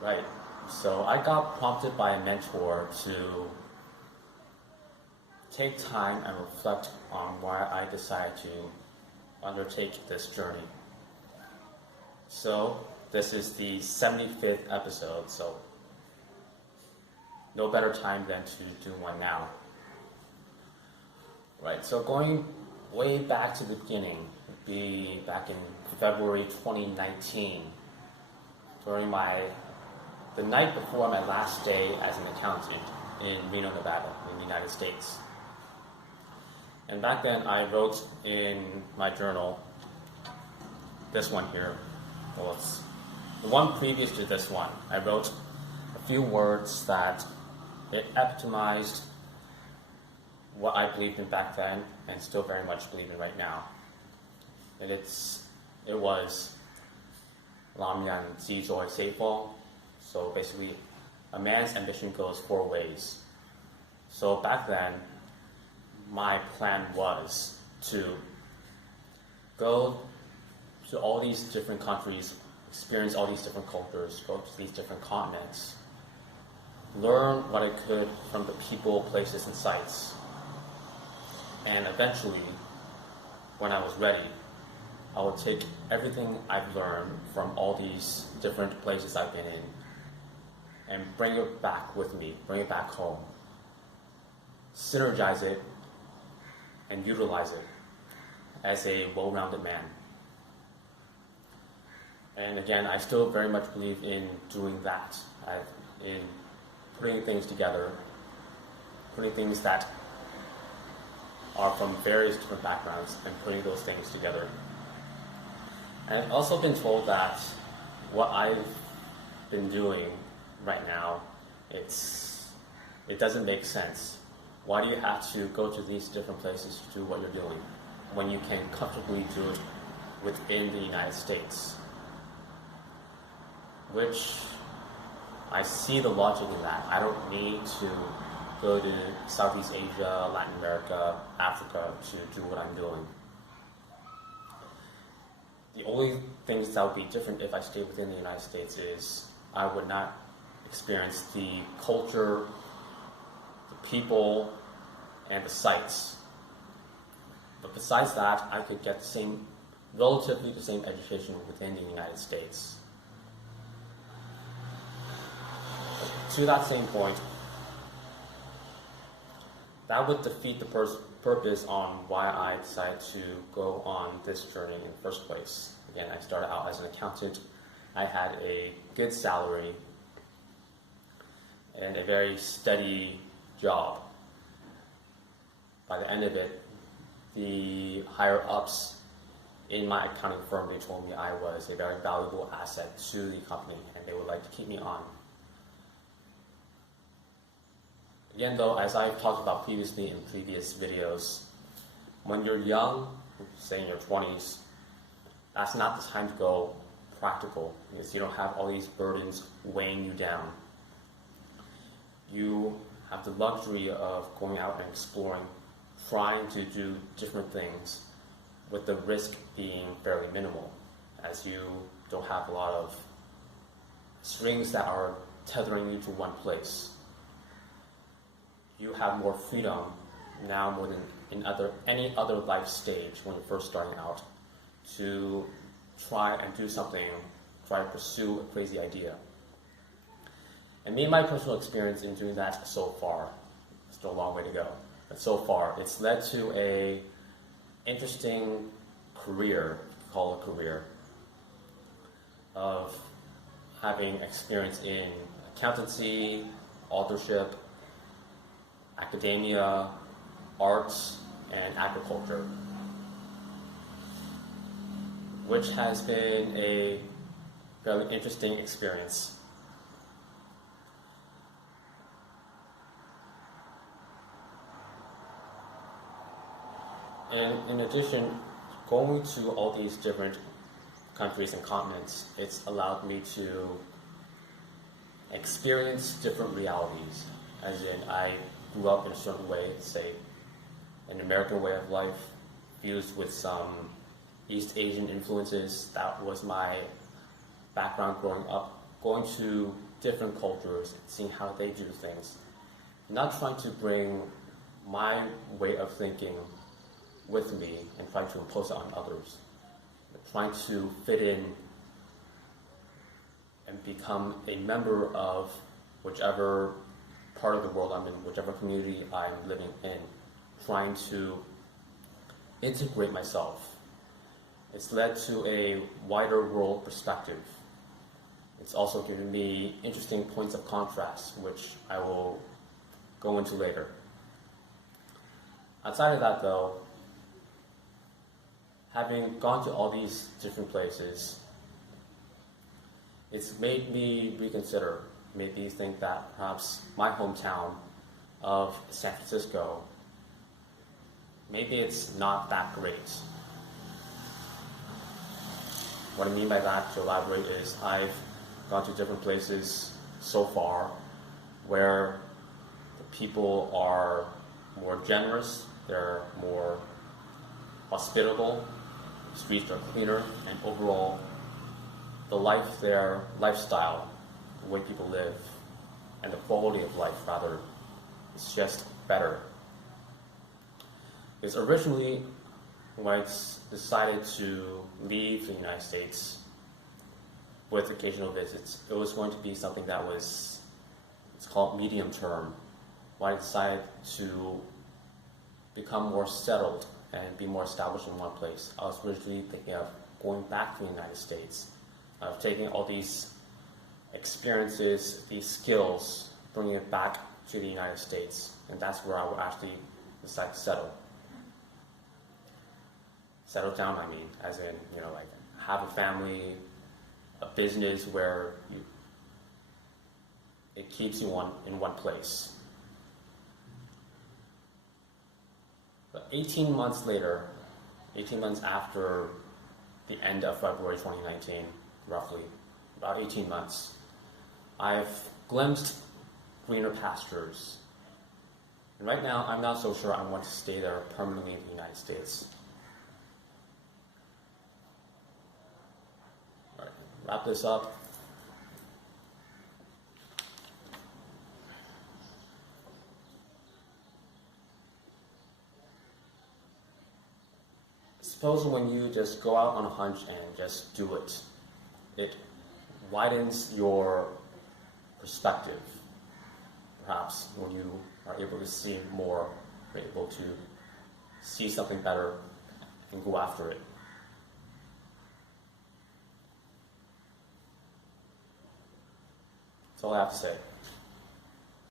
Right. So I got prompted by a mentor to take time and reflect on why I decided to undertake this journey. So this is the 75th episode, so no better time than to do one now. Right, so going way back to the beginning, would be back in February 2019, during the night before my last day as an accountant in Reno, Nevada, in the United States. And back then I wrote in my journal, this one here, well, it's the one previous to this one, I wrote a few words that it epitomized what I believed in back then and still very much believe in right now. And it was 让人志在四方. So basically, a man's ambition goes 4 ways. So back then, my plan was to go to all these different countries, experience all these different cultures, go to these different continents, learn what I could from the people, places, and sites. And eventually, when I was ready, I would take everything I've learned from all these different places I've been in and bring it back with me, bring it back home, synergize it, and utilize it as a well-rounded man. And again, I still very much believe in doing that, in putting things together, putting things that are from various different backgrounds and putting those things together. And I've also been told that what I've been doing right now, it doesn't make sense. Why do you have to go to these different places to do what you're doing when you can comfortably do it within the United States? Which I see the logic in that. I don't need to go to Southeast Asia, Latin America, Africa to do what I'm doing. The only things that would be different if I stayed within the United States is I would not experience the culture, the people, and the sites. But besides that, I could get relatively the same education within the United States. To that same point, that would defeat the purpose on why I decided to go on this journey in the first place. Again, I started out as an accountant. I had a good salary and a very steady job. By the end of it, the higher ups in my accounting firm, they told me I was a very valuable asset to the company and they would like to keep me on. Again though, as I've talked about previously in previous videos, when you're young, say in your 20s, that's not the time to go practical because you don't have all these burdens weighing you down. You have the luxury of going out and exploring, trying to do different things with the risk being fairly minimal, as you don't have a lot of strings that are tethering you to one place. You have more freedom now more than in any other life stage when you're first starting out to try and do something, try to pursue a crazy idea. And me and my personal experience in doing that so far, still a long way to go, but so far it's led to a interesting career, call a career, of having experience in accountancy, authorship, academia, arts, and agriculture, which has been a very interesting experience. And in addition, going to all these different countries and continents, it's allowed me to experience different realities. As in, I grew up in a certain way, say, an American way of life, fused with some East Asian influences. That was my background growing up. Going to different cultures, seeing how they do things. Not trying to bring my way of thinking with me and try to impose it on others. But trying to fit in and become a member of whichever part of the world I'm in, whichever community I'm living in. Trying to integrate myself. It's led to a wider world perspective. It's also given me interesting points of contrast, which I will go into later. Outside of that, though, having gone to all these different places, it's made me reconsider, made me think that perhaps my hometown of San Francisco, maybe it's not that great. What I mean by that, to elaborate, is I've gone to different places so far where the people are more generous, they're more hospitable, the streets are cleaner, and overall, the life there, lifestyle, the way people live, and the quality of life, rather, is just better. Because originally, when I decided to leave the United States with occasional visits, it was going to be something that was, it's called medium term. When I decided to become more settled and be more established in one place, I was originally thinking of going back to the United States, of taking all these experiences, these skills, bringing it back to the United States, and that's where I would actually decide to settle. Settle down, I mean, as in, like have a family, a business where it keeps you in one place. But 18 months later, 18 months after the end of February 2019, roughly, about 18 months, I've glimpsed greener pastures. And right now, I'm not so sure I want to stay there permanently in the United States. All right, wrap this up. Suppose when you just go out on a hunch and just do it, it widens your perspective. Perhaps when you are able to see more, you're able to see something better and go after it. That's all I have to say.